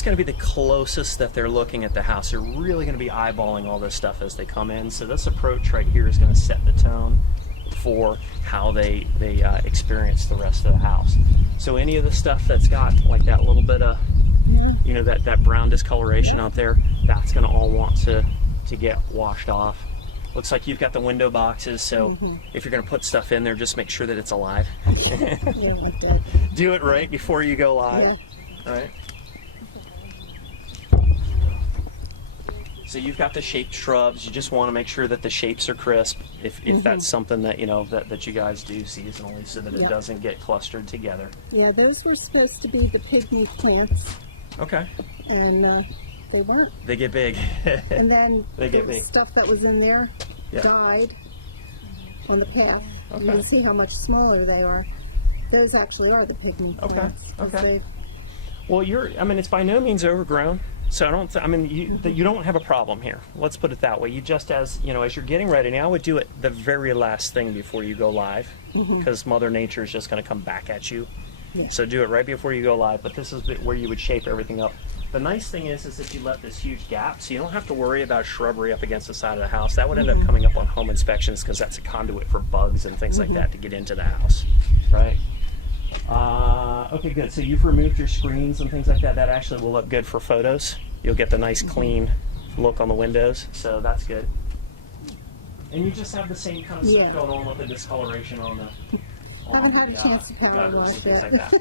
is going to be the closest that they're looking at the house. They're really going to be eyeballing all this stuff as they come in. So this approach right here is going to set the tone for how they experience the rest of the house. So any of the stuff that's got like that little bit of, you know, that brown discoloration out there, that's going to all want to get washed off. Looks like you've got the window boxes, so if you're going to put stuff in there, just make sure that it's alive. Do it right before you go live. All right. So you've got the shaped shrubs. You just want to make sure that the shapes are crisp, if that's something that, you know, that you guys do seasonally, so that it doesn't get clustered together. Yeah, those were supposed to be the pygmy plants. Okay. And they weren't. They get big. And then they get the big. stuff that was in there died on the path. Okay. You can see how much smaller they are. Those actually are the pygmy plants. Okay. Well, it's by no means overgrown. So you don't have a problem here. Let's put it that way. You just, as you're getting ready, now I would do it the very last thing before you go live, because Mother Nature is just going to come back at you. Yeah. So do it right before you go live, but this is where you would shape everything up. The nice thing is that you left this huge gap, so you don't have to worry about shrubbery up against the side of the house. That would end up coming up on home inspections, because that's a conduit for bugs and things like that to get into the house, right? Okay, good. So you've removed your screens and things like that. That actually will look good for photos. You'll get the nice clean look on the windows, so that's good. And you just have the same kind of stuff going on with the discoloration on the... I haven't had a chance to power wash yet. Like that.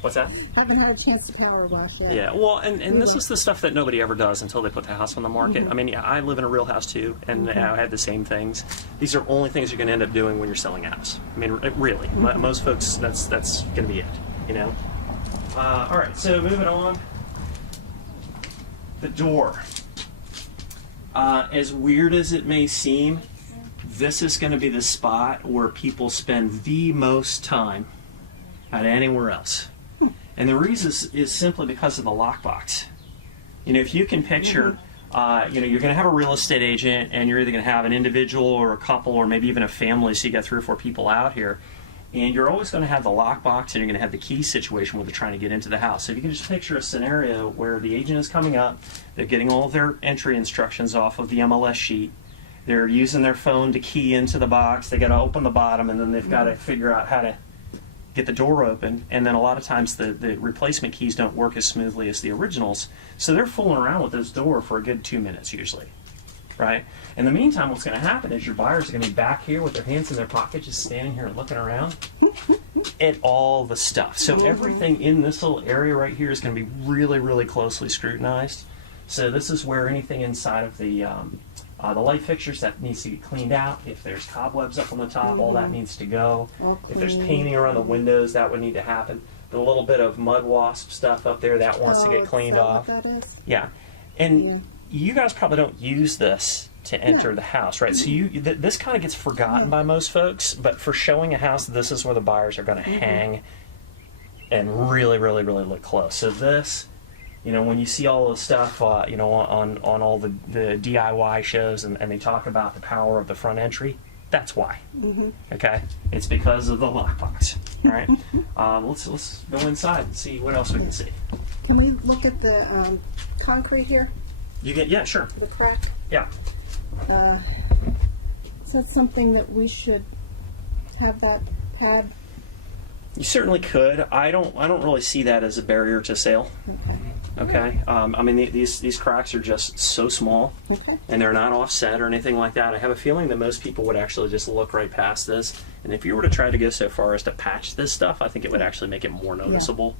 What's that? I haven't had a chance to power wash yet. Yeah, well, and this is the stuff that nobody ever does until they put the house on the market. I mean, I live in a real house too, and I had the same things. These are only things you're going to end up doing when you're selling a house. I mean, really, most folks, that's going to be it, you know? All right, so moving on. The door. As weird as it may seem, this is going to be the spot where people spend the most time out of anywhere else. And the reason is simply because of the lockbox. You know, if you can picture, you're going to have a real estate agent, and you're either going to have an individual or a couple or maybe even a family, so you got 3 or 4 people out here. And you're always going to have the lockbox, and you're going to have the key situation where they're trying to get into the house. So if you can just picture a scenario where the agent is coming up, they're getting all of their entry instructions off of the MLS sheet, they're using their phone to key into the box, they got to open the bottom, and then they've got to figure out how to get the door open, and then a lot of times the replacement keys don't work as smoothly as the originals, so they're fooling around with this door for a good 2 minutes usually. Right? In the meantime, what's going to happen is your buyers are going to be back here with their hands in their pocket, just standing here looking around at all the stuff. So everything in this little area right here is going to be really, really closely scrutinized. So this is where anything inside of the light fixtures that needs to get cleaned out. If there's cobwebs up on the top, all that needs to go. If there's painting around the windows, that would need to happen. The little bit of mud wasp stuff up there, that wants to get cleaned off. What that is? Yeah. And you guys probably don't use this to enter the house, right? So this kind of gets forgotten by most folks, but for showing a house, this is where the buyers are going to hang and really, really, really look close. So this, when you see all the stuff, on all the DIY shows, and they talk about the power of the front entry, that's why. Okay, it's because of the lockbox. All right, let's go inside and see what else we can see. Can we look at the concrete here? Yeah, sure. The crack. Yeah. Is that something that we should have that pad? You certainly could. I don't really see that as a barrier to sale. Okay. These cracks are just so small, and they're not offset or anything like that. I have a feeling that most people would actually just look right past this. And if you were to try to go so far as to patch this stuff, I think it would actually make it more noticeable.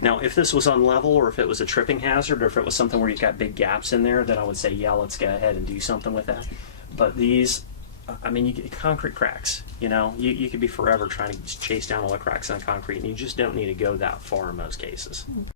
Now, if this was unlevel, or if it was a tripping hazard, or if it was something where you've got big gaps in there, then I would say, yeah, let's go ahead and do something with that. But these, you get concrete cracks. You could be forever trying to chase down all the cracks on concrete, and you just don't need to go that far in most cases.